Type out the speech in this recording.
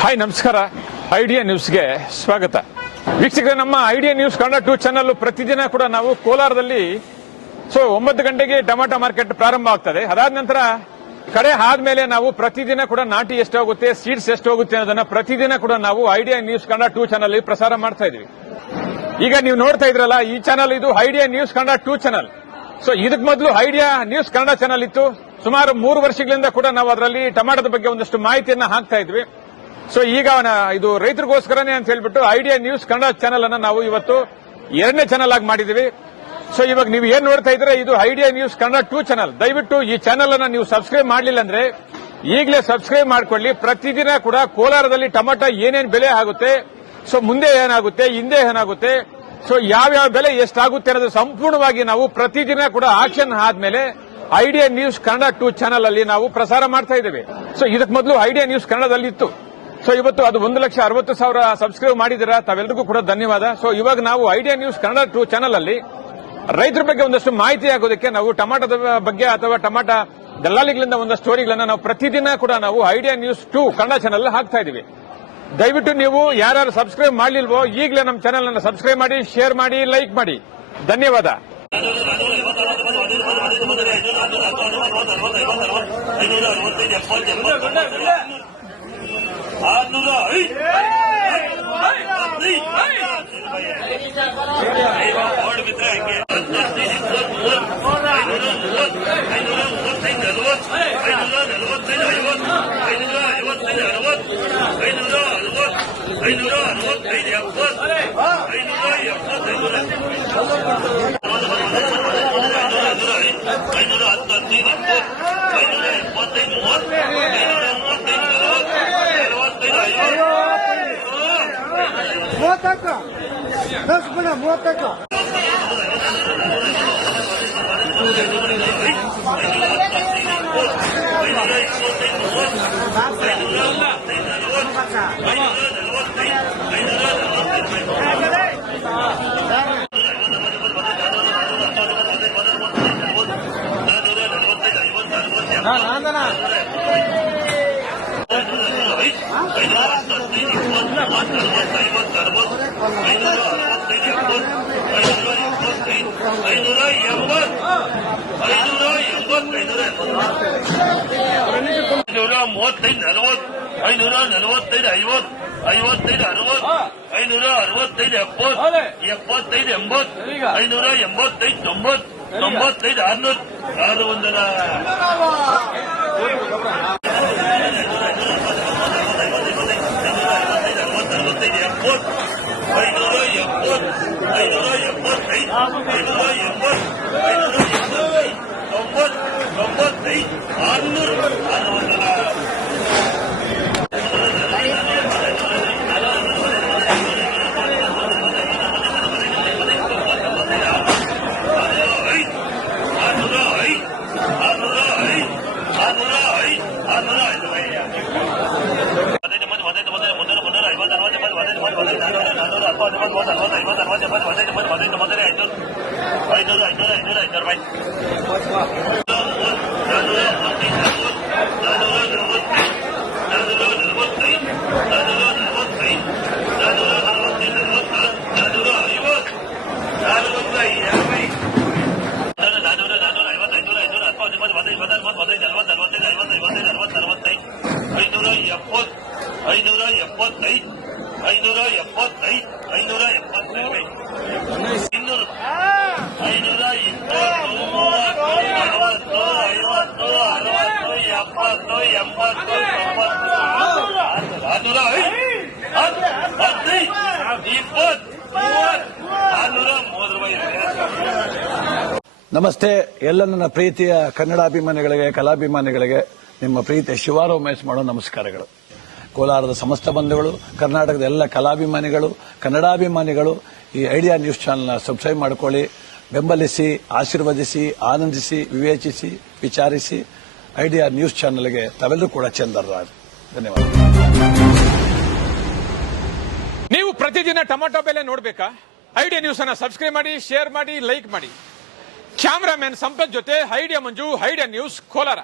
Hi ನಮಸ್ಕಾರ. Idea ನ್ಯೂಸ್ಗೆ ಸ್ವಾಗತ. ವೀಕ್ಷಕರೇ, ನಮ್ಮ ಐಡಿಯಾ ನ್ಯೂಸ್ ಕನ್ನಡ 2 ಚಾನಲ್ ಪ್ರತಿದಿನ ಕೂಡ ನಾವು ಕೋಲಾರದಲ್ಲಿ 9 ಗಂಟೆಗೆ ಟೊಮಾಟೊ ಮಾರ್ಕೆಟ್ ಪ್ರಾರಂಭ ಆಗ್ತದೆ. ಅದಾದ ನಂತರ ಕಡೆ ಆದ್ಮೇಲೆ ನಾವು ಪ್ರತಿದಿನ ಕೂಡ ನಾಟಿ ಎಷ್ಟು ಹೋಗುತ್ತೆ, ಸೀಡ್ಸ್ ಎಷ್ಟು ಹೋಗುತ್ತೆ ಅನ್ನೋದನ್ನ ಪ್ರತಿದಿನ ಕೂಡ ನಾವು ಐಡಿಯಾ ನ್ಯೂಸ್ ಕನ್ನಡ 2 ಚಾನಲ್ ಪ್ರಸಾರ ಮಾಡ್ತಾ ಇದೀವಿ. ಈಗ ನೀವು ನೋಡ್ತಾ ಇದ್ರಲ್ಲ, ಈ ಚಾನಲ್ ಇದು ಐಡಿಯಾ ನ್ಯೂಸ್ ಕನ್ನಡ 2 ಚಾನಲ್. ಇದಕ್ಕೆ ಮೊದಲು ಐಡಿಯಾ ನ್ಯೂಸ್ ಕನ್ನಡ ಚಾನಲ್ ಇತ್ತು. ಸುಮಾರು 3 ವರ್ಷಗಳಿಂದ ಕೂಡ ನಾವು ಅದರಲ್ಲಿ ಟೊಮಾಟೋದ ಬಗ್ಗೆ ಒಂದಷ್ಟು ಮಾಹಿತಿಯನ್ನ ಹಾಕ್ತಾ ಇದ್ವಿ. ಈಗ ಇದು ರೈತರಿಗೋಸ್ಕರನೇ ಅಂತ ಹೇಳ್ಬಿಟ್ಟು ಐಡಿಯಾ ನ್ಯೂಸ್ ಕನ್ನಡ ಚಾನಲ್ ಅನ್ನ ನಾವು ಇವತ್ತು 2ನೇ ಚಾನಲ್ ಆಗಿ ಮಾಡಿದೀವಿ. ಇವಾಗ ನೀವು ಏನ್ ನೋಡ್ತಾ ಇದ್ರೆ ಇದು ಐಡಿಯಾ ನ್ಯೂಸ್ ಕನ್ನಡ 2 ಚಾನಲ್. ದಯವಿಟ್ಟು ಈ ಚಾನಲ್ ಅನ್ನ ನೀವು ಸಬ್ಸ್ಕ್ರೈಬ್ ಮಾಡಲಿಲ್ಲ ಅಂದ್ರೆ ಈಗಲೇ ಸಬ್ಸ್ಕ್ರೈಬ್ ಮಾಡ್ಕೊಳ್ಳಿ. ಪ್ರತಿದಿನ ಕೂಡ ಕೋಲಾರದಲ್ಲಿ ಟೊಮಾಟೊ ಏನೇನು ಬೆಲೆ ಆಗುತ್ತೆ, ಮುಂದೆ ಏನಾಗುತ್ತೆ, ಹಿಂದೆ ಏನಾಗುತ್ತೆ, ಯಾವ್ಯಾವ ಬೆಲೆ ಎಷ್ಟಾಗುತ್ತೆ ಅನ್ನೋದು ಸಂಪೂರ್ಣವಾಗಿ ನಾವು ಪ್ರತಿದಿನ ಕೂಡ ಆಕ್ಷನ್ ಆದ್ಮೇಲೆ ಐಡಿಯಾ ನ್ಯೂಸ್ ಕನ್ನಡ 2 ಚಾನಲ್ ಅಲ್ಲಿ ನಾವು ಪ್ರಸಾರ ಮಾಡ್ತಾ ಇದ್ದೇವೆ. ಇದಕ್ಕೆ ಮೊದಲು ಐಡಿಯಾ ನ್ಯೂಸ್ ಕನ್ನಡದಲ್ಲಿ ಇತ್ತು. ಇವತ್ತು ಅದು 1,60,000 ಸಬ್ಸ್ಕ್ರೈಬ್ ಮಾಡಿದಿರಾ, ತಾವೆಲ್ಲರಿಗೂ ಕೂಡ ಧನ್ಯವಾದ. ಇವಾಗ ನಾವು ಐಡಿಯಾ ನ್ಯೂಸ್ ಕನ್ನಡ 2 ಚಾನಲ್ ಅಲ್ಲಿ ರೈತರ ಬಗ್ಗೆ ಒಂದಷ್ಟು ಮಾಹಿತಿ ಆಗೋದಕ್ಕೆ ನಾವು ಟೊಮಾಟೋದ ಬಗ್ಗೆ ಅಥವಾ ಟೊಮಾಟೊ ದಲ್ಲಾಳಿಗಳಿಂದ ಒಂದಷ್ಟು ಸ್ಟೋರಿಗಳನ್ನ ನಾವು ಪ್ರತಿದಿನ ಕೂಡ ನಾವು ಐಡಿಯಾ ನ್ಯೂಸ್ 2 ಕನ್ನಡ ಚಾನಲ್ ಹಾಕ್ತಾ ಇದೀವಿ. ದಯವಿಟ್ಟು ನೀವು ಯಾರು ಸಬ್ಸ್ಕ್ರೈಬ್ ಮಾಡಲಿಲ್ವೋ ಈಗಲೇ ನಮ್ಮ ಚಾನಲ್ ಅನ್ನು ಸಬ್ಸ್ಕ್ರೈಬ್ ಮಾಡಿ, ಶೇರ್ ಮಾಡಿ, ಲೈಕ್ ಮಾಡಿ. ಧನ್ಯವಾದ. ನಮಸ್ತೆ. ಎಲ್ಲ ನನ್ನ ಪ್ರೀತಿಯ ಕನ್ನಡಾಭಿಮಾನಿಗಳಿಗೆ, ಕಲಾಭಿಮಾನಿಗಳಿಗೆ ನಿಮ್ಮ ಪ್ರೀತಿಯ ಶಿವಾರ ಉಮೇಶ್ ಮಾಡೋ ನಮಸ್ಕಾರಗಳು. ಕೋಲಾರದ ಸಮಸ್ತ ಬಂಧುಗಳು, ಕರ್ನಾಟಕದ ಎಲ್ಲ ಕಲಾಭಿಮಾನಿಗಳು, ಕನ್ನಡಾಭಿಮಾನಿಗಳು ಈ ಐಡಿಯಾ ನ್ಯೂಸ್ ಚಾನೆಲ್ನ ಸಬ್ಸ್ಕ್ರೈಬ್ ಮಾಡಿಕೊಳ್ಳಿ, ಬೆಂಬಲಿಸಿ, ಆಶೀರ್ವದಿಸಿ, ಆನಂದಿಸಿ, ವಿವೇಚಿಸಿ, ವಿಚಾರಿಸಿ. ಐಡಿಯಾ ನ್ಯೂಸ್ ಚಾನೆಲ್ಗೆ ತಾವೆಲ್ಲರೂ ಕೂಡ ಚಂದರ್ರಾಜ್. ಧನ್ಯವಾದ. ನೀವು ಪ್ರತಿದಿನ ಟೊಮೆಟೊ ಬೆಲೆ ನೋಡಬೇಕಾ? ಐಡಿಯಾ ನ್ಯೂಸ್ ಅನ್ನು ಸಬ್ಸ್ಕ್ರೈಬ್ ಮಾಡಿ, ಶೇರ್ ಮಾಡಿ, ಲೈಕ್ ಮಾಡಿ. ಕ್ಯಾಮರಾಮನ್ ಸಂಪತ್ ಜೊತೆ ಐಡಿಯಾ ಮಂಜು, ಐಡಿಯಾ ನ್ಯೂಸ್, ಕೋಲಾರ.